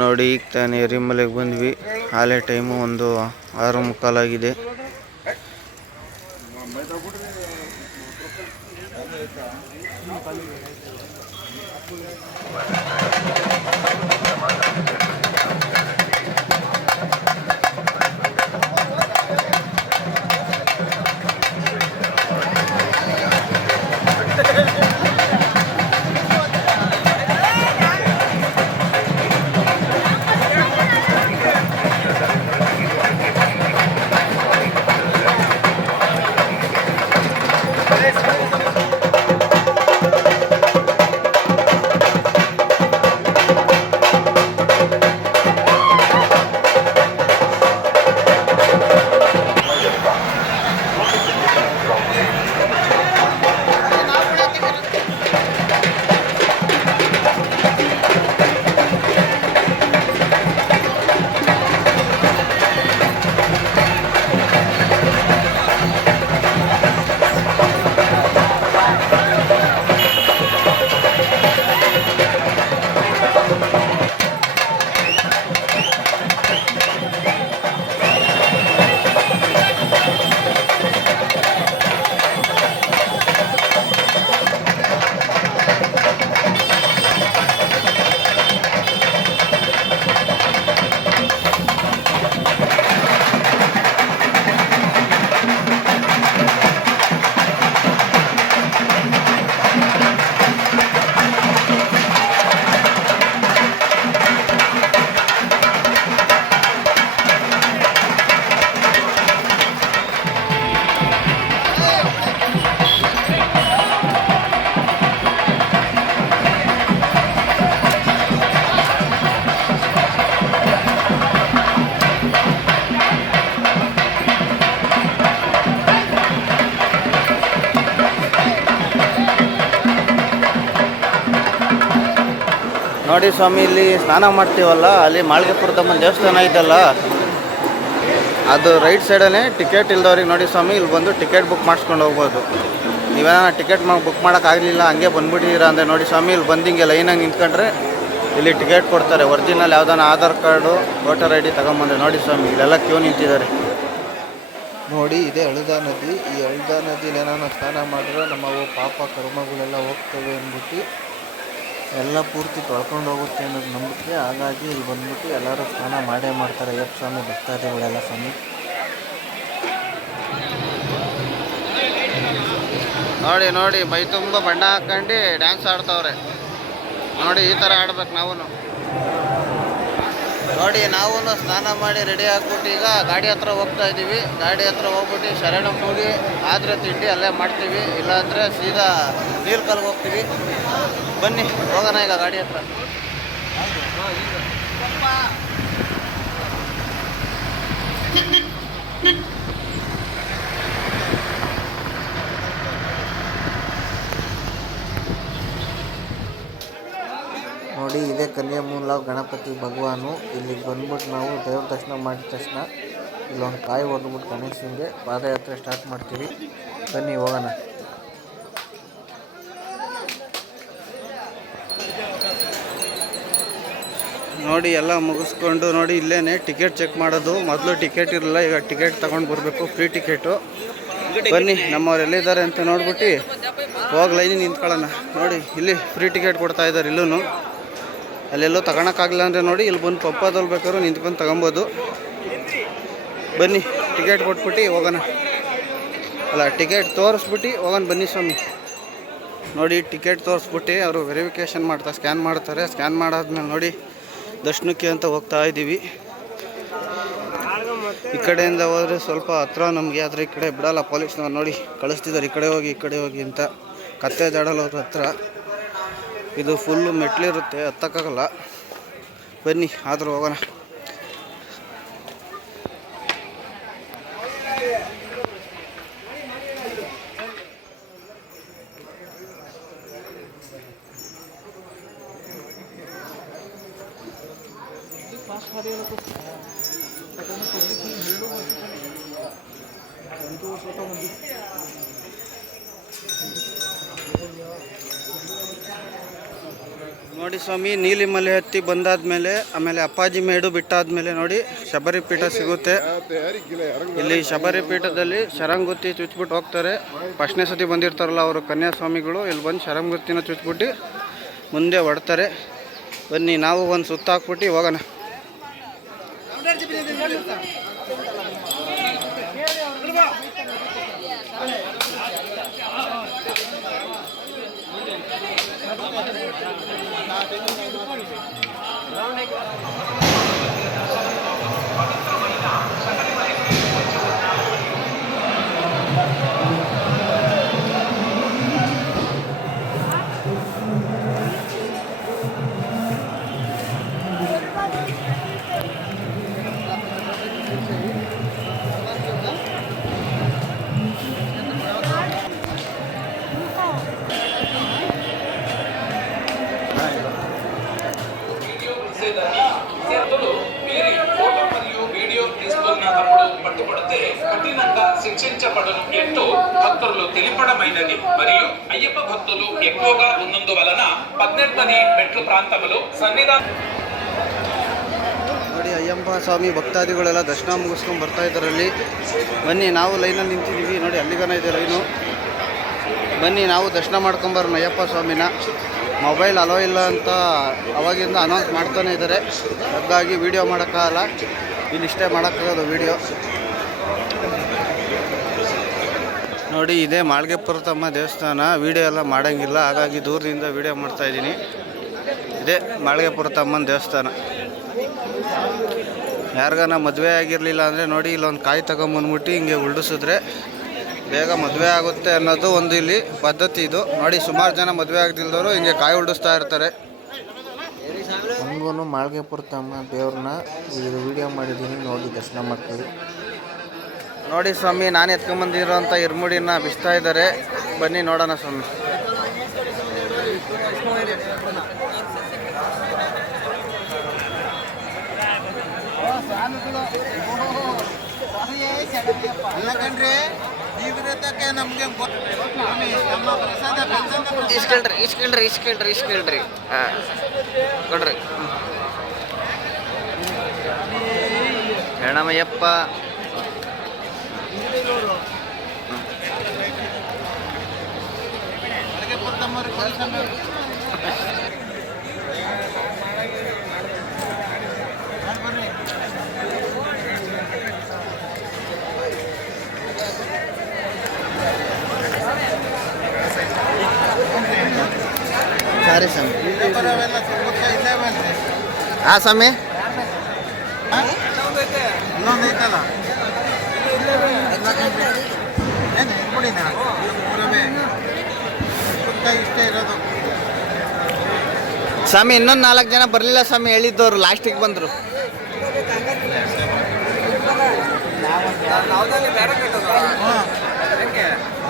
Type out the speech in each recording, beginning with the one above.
ನೋಡಿ ಈಗ ತಾನೇ ಎರಿಮಲೆಗೆ ಬಂದ್ವಿ. ಹಾಲೆ ಟೈಮು ಒಂದು 6:45 ಆಗಿದೆ. ನೋಡಿ ಸ್ವಾಮಿ, ಇಲ್ಲಿ ಸ್ನಾನ ಮಾಡ್ತೀವಲ್ಲ, ಅಲ್ಲಿ ಮಾಳಿಗೆಪುರದಮ್ಮನ ದೇವಸ್ಥಾನ ಐತಲ್ಲ, ಅದು ರೈಟ್ ಸೈಡಲ್ಲೇ ಟಿಕೆಟ್ ಇಲ್ದವ್ರಿಗೆ ನೋಡಿ ಸ್ವಾಮಿ, ಇಲ್ಲಿ ಬಂದು ಟಿಕೆಟ್ ಬುಕ್ ಮಾಡಿಸ್ಕೊಂಡು ಹೋಗ್ಬೋದು. ನೀವೇನ ಟಿಕೆಟ್ ಬುಕ್ ಮಾಡೋಕ್ಕಾಗಲಿಲ್ಲ, ಹಂಗೆ ಬಂದ್ಬಿಟ್ಟಿದ್ದೀರಾ ಅಂದರೆ ನೋಡಿ ಸ್ವಾಮಿ, ಇಲ್ಲಿ ಬಂದು ಹಿಂಗೆ ಲೈನಾಗಿ ನಿಂತ್ಕೊಂಡ್ರೆ ಇಲ್ಲಿ ಟಿಕೆಟ್ ಕೊಡ್ತಾರೆ. ಒರಿಜಿನಲ್ ಯಾವುದಾನ ಆಧಾರ್ ಕಾರ್ಡು, ವೋಟರ್ ID ತಗೊಂಬಂದ್ರೆ ನೋಡಿ ಸ್ವಾಮಿ, ಇಲ್ಲೆಲ್ಲ ಕ್ಯೂ ನಿಂತಿದ್ದಾರೆ. ನೋಡಿ, ಇದೇ ಅಳ್ದಾ ನದಿ. ಈ ಅಳ್ದಾ ನದಿಲಿ ಏನಾನ ಸ್ನಾನ ಮಾಡಿದ್ರೆ ನಮ್ಮವು ಪಾಪ ಕರ್ಮಗಳೆಲ್ಲ ಹೋಗ್ತವೆ ಅಂದ್ಬಿಟ್ಟು ಎಲ್ಲ ಪೂರ್ತಿ ತೊಳ್ಕೊಂಡು ಹೋಗುತ್ತೆ ಅನ್ನೋದು ನಂಬಿಕೆ. ಹಾಗಾಗಿ ಇಲ್ಲಿ ಬಂದ್ಬಿಟ್ಟು ಎಲ್ಲರೂ ಸ್ನಾನ ಮಾಡೇ ಮಾಡ್ತಾರೆ. ಅಯ್ಯಪ್ಪ ಸ್ವಾಮಿ ಭಕ್ತಾದಿಗಳೆಲ್ಲ ಸ್ವಾಮಿ. ನೋಡಿ ನೋಡಿ, ಮೈ ತುಂಬ ಬಣ್ಣ ಹಾಕೊಂಡು ಡ್ಯಾನ್ಸ್ ಆಡ್ತವ್ರೆ ನೋಡಿ. ಈ ಥರ ಆಡ್ಬೇಕು ನಾವು. ನೋಡಿ, ನಾವು ಸ್ನಾನ ಮಾಡಿ ರೆಡಿ ಆಗ್ಬಿಟ್ಟು ಈಗ ಗಾಡಿ ಹತ್ರ ಹೋಗ್ತಾ ಇದ್ದೀವಿ. ಗಾಡಿ ಹತ್ರ ಹೋಗ್ಬಿಟ್ಟು ಶರಣ ಕೂಗಿ ಆದರೆ ತಿಂಡಿ ಅಲ್ಲೇ ಮಾಡ್ತೀವಿ, ಇಲ್ಲಾಂದರೆ ಸೀದಾ ನೀಲ್ಕಲ್ಗೆ ಹೋಗ್ತೀವಿ. ಬನ್ನಿ ಹೋಗೋಣ ಈಗ ಗಾಡಿ ಹತ್ರ. ನೋಡಿ, ಇದೇ ಕನ್ಯಾಮೂಲ ಗಣಪತಿ ಭಗವಾನು. ಇಲ್ಲಿಗೆ ಬಂದ್ಬಿಟ್ಟು ನಾವು ದೇವ್ರ ದರ್ಶನ ಮಾಡಿದ ತಕ್ಷಣ ಇಲ್ಲೊಂದು ಕಾಯಿ ಹೊಡೆದ್ಬಿಟ್ಟು ಗಣೇಶನಿಗೆ ಪಾದಯಾತ್ರೆ ಸ್ಟಾರ್ಟ್ ಮಾಡ್ತೀವಿ. ಬನ್ನಿ ಹೋಗೋಣ. ನೋಡಿ, ಎಲ್ಲ ಮುಗಿಸ್ಕೊಂಡು ನೋಡಿ ಇಲ್ಲೇ ಟಿಕೆಟ್ ಚೆಕ್ ಮಾಡೋದು. ಮೊದಲು ಟಿಕೆಟ್ ಇರಲಿಲ್ಲ, ಈಗ ಟಿಕೆಟ್ ತೊಗೊಂಡು ಬರಬೇಕು, ಫ್ರೀ ಟಿಕೆಟು. ಬನ್ನಿ, ನಮ್ಮವ್ರು ಎಲ್ಲಿದ್ದಾರೆ ಅಂತ ನೋಡ್ಬಿಟ್ಟು ಹೋಗಿ ಲೈನಿಗೆ ನಿಂತ್ಕೊಳ್ಳೋಣ. ನೋಡಿ, ಇಲ್ಲಿ ಫ್ರೀ ಟಿಕೆಟ್ ಕೊಡ್ತಾ ಇದ್ದಾರೆ. ಇಲ್ಲೂ ಅಲ್ಲೆಲ್ಲೋ ತಗೊಳಕ್ಕಾಗಲ್ಲ ಅಂದರೆ ನೋಡಿ ಇಲ್ಲಿ ಬಂದು ಪಪ್ಪದಲ್ಲಿ ಬೇಕಾದ್ರೂ ನಿಂತ್ಕೊಂಡು ತಗೊಬೋದು. ಬನ್ನಿ, ಟಿಕೆಟ್ ಕೊಟ್ಬಿಟ್ಟು ಹೋಗೋಣ. ಅಲ್ಲ, ಟಿಕೆಟ್ ತೋರಿಸ್ಬಿಟ್ಟು ಹೋಗೋಣ ಬನ್ನಿ ಸ್ವಾಮಿ. ನೋಡಿ, ಟಿಕೆಟ್ ತೋರಿಸ್ಬಿಟ್ಟು ಅವರು ವೆರಿಫಿಕೇಷನ್ ಮಾಡ್ತಾರೆ, ಸ್ಕ್ಯಾನ್ ಮಾಡ್ತಾರೆ. ಸ್ಕ್ಯಾನ್ ಮಾಡಾದ್ಮೇಲೆ ನೋಡಿ ದರ್ಶನಕ್ಕೆ ಅಂತ ಹೋಗ್ತಾ ಇದ್ದೀವಿ. ಈ ಕಡೆಯಿಂದ ಹೋದರೆ ಸ್ವಲ್ಪ ಹತ್ರ ನಮಗೆ, ಆದರೆ ಈ ಕಡೆ ಬಿಡಲ್ಲ ಪೊಲೀಸ್ನವ್ರು. ನೋಡಿ ಕಳಿಸ್ತಿದ್ದಾರೆ, ಈ ಕಡೆ ಹೋಗಿ ಅಂತ. ಕತ್ತೆ ಜಾಡಲ್ಲ ಹತ್ರ. ಇದು ಫುಲ್ಲು ಮೆಟ್ಲಿರುತ್ತೆ, ಹತ್ತಕ್ಕಾಗಲ್ಲ. ಬನ್ನಿ ಆದರೂ ಹೋಗೋಣ. ನೋಡಿ ಸ್ವಾಮಿ, ನೀಲಿಮಲೆ ಹತ್ತಿ ಬಂದಾದ್ಮೇಲೆ ಆಮೇಲೆ ಅಪ್ಪಾಜಿ ಮೇಡು ಬಿಟ್ಟಾದ್ಮೇಲೆ ನೋಡಿ ಶಬರಿ ಪೀಠ ಸಿಗುತ್ತೆ. ಇಲ್ಲಿ ಶಬರಿ ಪೀಠದಲ್ಲಿ ಶರಂಗುತ್ತಿ ಚುಚ್ಬಿಟ್ಟು ಹೋಗ್ತಾರೆ. ಫಸ್ಟ್ನೇ ಸತಿ ಬಂದಿರ್ತಾರಲ್ಲ ಅವರು ಕನ್ಯಾಸ್ವಾಮಿಗಳು ಇಲ್ಲಿ ಬಂದು ಶರಂಗುತ್ತಿನ ಚುಚ್ಬಿಟ್ಟು ಮುಂದೆ ಹೊಡ್ತಾರೆ. ಬನ್ನಿ ನಾವು ಒಂದು ಸುತ್ತ ಹಾಕ್ಬಿಟ್ಟು ಹೋಗೋಣ. పట్టుబడితే కఠినంగా శిక్షించబడను అంటూ భక్తులు తెలిపడమైనది. మరియు అయ్యప్ప భక్తులు ఎక్కువగా ఉన్నందువలన 18 మెట్ల ప్రాంతంలో సన్నిధానం. ನೋಡಿ ಅಯ್ಯಪ್ಪ ಸ್ವಾಮಿ ಭಕ್ತಾದಿಗಳೆಲ್ಲ ದರ್ಶನ ಮುಗಿಸ್ಕೊಂಡು ಬರ್ತಾ ಇದ್ದಾರಲ್ಲಿ. ಬನ್ನಿ ನಾವು ಲೈನಲ್ಲಿ ನಿಂತಿದ್ದೀವಿ. ನೋಡಿ ಅಲ್ಲಿಗನ ಇದೆ ಲೈನು. ಬನ್ನಿ ನಾವು ದರ್ಶನ ಮಾಡ್ಕೊಂಬರೋಣ ಅಯ್ಯಪ್ಪ ಸ್ವಾಮಿನ. ಮೊಬೈಲ್ ಅಲೋ ಇಲ್ಲ ಅಂತ ಅವಾಗಿಂದ ಅನೌನ್ಸ್ ಮಾಡ್ತಾನೆ ಇದ್ದಾರೆ. ಹಾಗಾಗಿ ವೀಡಿಯೋ ಮಾಡೋಕ್ಕಾಗಲ್ಲ, ಇಲ್ಲಿಷ್ಟೇ ಮಾಡೋಕ್ಕಾಗೋದು ವೀಡಿಯೋ. ನೋಡಿ ಇದೇ ಮಾಳ್ಗೆಪುರತಮ್ಮ ದೇವಸ್ಥಾನ. ವೀಡಿಯೋ ಎಲ್ಲ ಮಾಡೋಂಗಿಲ್ಲ, ಹಾಗಾಗಿ ದೂರದಿಂದ ವೀಡಿಯೋ ಮಾಡ್ತಾಯಿದ್ದೀನಿ. ಇದೇ ಮಾಳ್ಗೆಪುರತಮ್ಮನ ದೇವಸ್ಥಾನ. ಯಾರಿಗಾನ ಮದುವೆ ಆಗಿರಲಿಲ್ಲ ಅಂದರೆ ನೋಡಿ ಇಲ್ಲೊಂದು ಕಾಯಿ ತಗೊಂಬಂದ್ಬಿಟ್ಟು ಹಿಂಗೆ ಉಲ್ಡಿಸಿದ್ರೆ ಬೇಗ ಮದುವೆ ಆಗುತ್ತೆ ಅನ್ನೋದು ಒಂದು ಇಲ್ಲಿ ಪದ್ಧತಿ. ಇದು ನೋಡಿ ಸುಮಾರು ಜನ ಮದುವೆ ಆಗದಿಲ್ದವರು ಹಿಂಗೆ ಕಾಯಿ ಉಲ್ಡಿಸ್ತಾ ಇರ್ತಾರೆ. ನಮಗೂ ಮಾಳ್ಗೆಪುರತಮ್ಮ ದೇವ್ರನ್ನ ವಿಡಿಯೋ ಮಾಡಿದ್ದೀನಿ, ನೋಡಿ ದರ್ಶನ ಮಾಡ್ತೀವಿ. ನೋಡಿ ಸ್ವಾಮಿ, ನಾನು ಎತ್ಕೊಂಬಂದಿರೋಂಥ ಇರ್ಮುಡಿನ ಬಿಸ್ತಾ ಇದ್ದಾರೆ. ಬನ್ನಿ ನೋಡೋಣ ಸ್ವಾಮಿ. ಇಸ್ಕೇಳ್ರಿ ಹಾಂ ಕೊಡ್ರಿ. ಹೆಣಮಯ್ಯಪ್ಪ ಸರಿ ಸ್ವಾಮಿ. ಹಾಂ ಸ್ವಾಮಿ, ಸ್ವಾಮಿ ಇನ್ನೊಂದು 4 ಜನ ಬರಲಿಲ್ಲ ಸ್ವಾಮಿ, ಹೇಳಿದ್ದವರು ಲಾಸ್ಟಿಗೆ ಬಂದರು.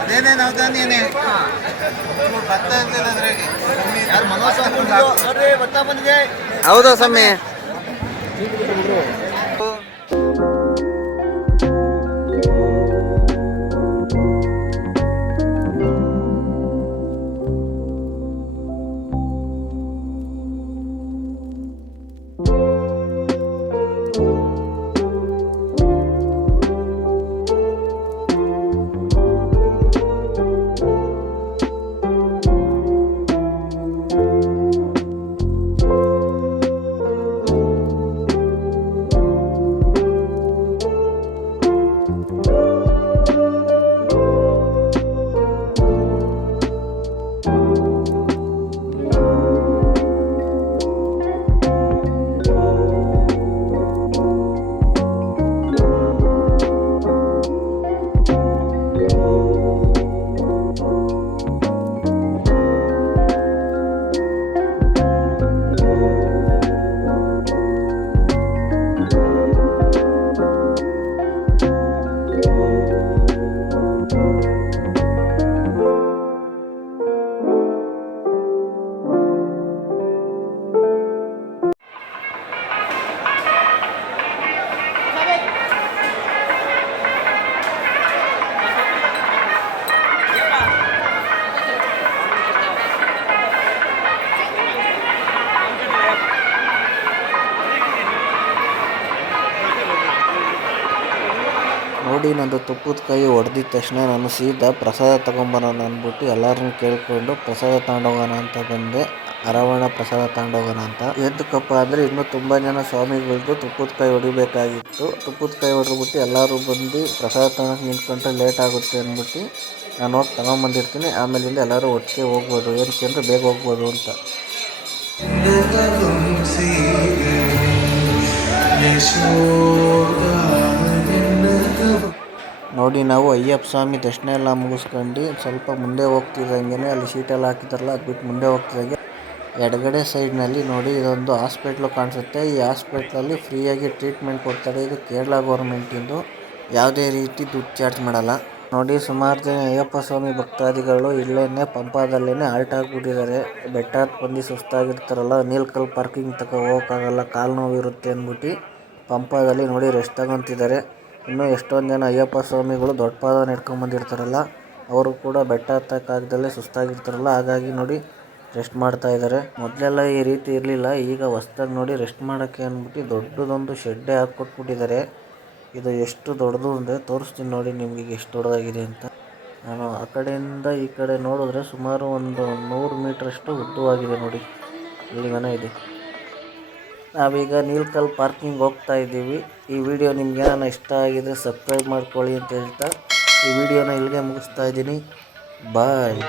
ಅದೇನೇ ನವಧಾನ್ಯನೇ ಭತ್ತ ಇರ್ಲಿಲ್ಲ ಅದ್ರಾಗೆ. ಹೌದಾ ಸ್ವಾಮಿ? ನೋಡಿ ನಂದು ತುಪ್ಪದ ಕೈ ಹೊಡೆದಿದ್ದ ತಕ್ಷಣ ನಾನು ಸೀದಾ ಪ್ರಸಾದ ತೊಗೊಂಬರೋಣ ಅಂದ್ಬಿಟ್ಟು ಎಲ್ಲರನ್ನೂ ಕೇಳಿಕೊಂಡು ಪ್ರಸಾದ ತಗೊಂಡೋಗೋಣ ಅಂತ ಬಂದೆ. ಅರವಣ ಪ್ರಸಾದ ತಗೊಂಡೋಗೋಣ ಅಂತ. ಎದ್ದಕ್ಕಪ್ಪ ಅಂದರೆ ಇನ್ನೂ ತುಂಬ ಜನ ಸ್ವಾಮಿಗಳದ್ದು ತುಪ್ಪದ ಕೈ ಹೊಡಿಬೇಕಾಗಿತ್ತು. ತುಪ್ಪದ ಕೈ ಹೊಡೆದ್ಬಿಟ್ಟು ಎಲ್ಲರೂ ಬಂದು ಪ್ರಸಾದ ತಗೊಳಕ್ಕೆ ನಿಂತ್ಕೊಂಡ್ರೆ ಲೇಟ್ ಆಗುತ್ತೆ ಅಂದ್ಬಿಟ್ಟು ನಾನು ಹೋಗಿ ತಗೊಂಬಂದಿರ್ತೀನಿ. ಆಮೇಲಿಂದ ಎಲ್ಲರೂ ಒಟ್ಟಿಗೆ ಹೋಗ್ಬೋದು, ಏನಕ್ಕೆ ಅಂದರೆ ಬೇಗ ಹೋಗ್ಬೋದು ಅಂತ. ನೋಡಿ ನಾವು ಅಯ್ಯಪ್ಪ ಸ್ವಾಮಿ ದರ್ಶನ ಎಲ್ಲ ಮುಗಿಸ್ಕೊಂಡು ಸ್ವಲ್ಪ ಮುಂದೆ ಹೋಗ್ತಿದ್ದಂಗೆ ಅಲ್ಲಿ ಶೀಟೆಲ್ಲ ಹಾಕಿದಾರಲ್ಲ ಅದು ಬಿಟ್ಟು ಮುಂದೆ ಹೋಗ್ತಿದ್ದಂಗೆ ಎಡಗಡೆ ಸೈಡ್ನಲ್ಲಿ ನೋಡಿ ಇದೊಂದು ಹಾಸ್ಪಿಟ್ಲು ಕಾಣಿಸುತ್ತೆ. ಈ ಹಾಸ್ಪಿಟ್ಲಲ್ಲಿ ಫ್ರೀಯಾಗಿ ಟ್ರೀಟ್ಮೆಂಟ್ ಕೊಡ್ತಾರೆ. ಇದು ಕೇರಳ ಗೌರ್ಮೆಂಟಿಂದು, ಯಾವುದೇ ರೀತಿ ದುಡ್ಡು ಚಾರ್ಜ್ ಮಾಡಲ್ಲ. ನೋಡಿ ಸುಮಾರು ಜನ ಅಯ್ಯಪ್ಪ ಸ್ವಾಮಿ ಭಕ್ತಾದಿಗಳು ಇಲ್ಲೇನೆ ಪಂಪಾದಲ್ಲೇ ಆಲ್ಟ್ ಆಗಿಬಿಟ್ಟಿದ್ದಾರೆ. ಬೆಟ್ಟ ಬಂದು ಸುಸ್ತಾಗಿರ್ತಾರಲ್ಲ, ನೀಲ್ಕಲ್ ಪಾರ್ಕಿಂಗ್ ತನಕ ಹೋಗೋಕ್ಕಾಗಲ್ಲ, ಕಾಲು ನೋವು ಇರುತ್ತೆ ಅಂದ್ಬಿಟ್ಟು ಪಂಪಾದಲ್ಲಿ ನೋಡಿ ರೆಸ್ಟ್ ತಗೊತಿದ್ದಾರೆ. ಇನ್ನೂ ಎಷ್ಟೊಂದು ಜನ ಅಯ್ಯಪ್ಪ ಸ್ವಾಮಿಗಳು ದೊಡ್ಡ ಪಾದ ನಡ್ಕೊಂಬಂದಿರ್ತಾರಲ್ಲ, ಅವರು ಕೂಡ ಬೆಟ್ಟ ಹತ್ತಕ್ಕಾಗ್ದಲ್ಲೇ ಸುಸ್ತಾಗಿರ್ತಾರಲ್ಲ, ಹಾಗಾಗಿ ನೋಡಿ ರೆಸ್ಟ್ ಮಾಡ್ತಾ ಇದ್ದಾರೆ. ಮೊದಲೆಲ್ಲ ಈ ರೀತಿ ಇರಲಿಲ್ಲ, ಈಗ ಹೊಸ್ದಾಗಿ ನೋಡಿ ರೆಸ್ಟ್ ಮಾಡೋಕ್ಕೆ ಅಂದ್ಬಿಟ್ಟು ದೊಡ್ಡದೊಂದು ಶೆಡ್ಡೇ ಹಾಕ್ಕೊಟ್ಬಿಟ್ಟಿದ್ದಾರೆ. ಇದು ಎಷ್ಟು ದೊಡ್ಡದು ಅಂದರೆ ತೋರಿಸ್ತೀನಿ ನೋಡಿ ನಿಮಗೆ ಎಷ್ಟು ದೊಡ್ಡದಾಗಿದೆ ಅಂತ. ನಾನು ಆ ಕಡೆಯಿಂದ ಈ ಕಡೆ ನೋಡಿದ್ರೆ ಸುಮಾರು ಒಂದು 100 ಮೀಟ್ರಷ್ಟು ಉದ್ದವಾಗಿದೆ ನೋಡಿ, ಇಲ್ಲಿ ಮನೆ ಇದೆ. ನಾವೀಗ ನೀಲ್ಕಲ್ ಪಾರ್ಕಿಂಗ್ ಹೋಗ್ತಾ ಇದ್ದೀವಿ. ಈ ವಿಡಿಯೋ ನಿಮ್ಗೆ ಏನಾನ ಇಷ್ಟ ಆಗಿದ್ರೆ ಸಬ್ಸ್ಕ್ರೈಬ್ ಮಾಡ್ಕೊಳ್ಳಿ ಅಂತ ಹೇಳ್ತಾ ಈ ವಿಡಿಯೋನ ಇಲ್ಲಿಗೆ ಮುಗಿಸ್ತಾ ಇದ್ದೀನಿ. ಬಾಯ್.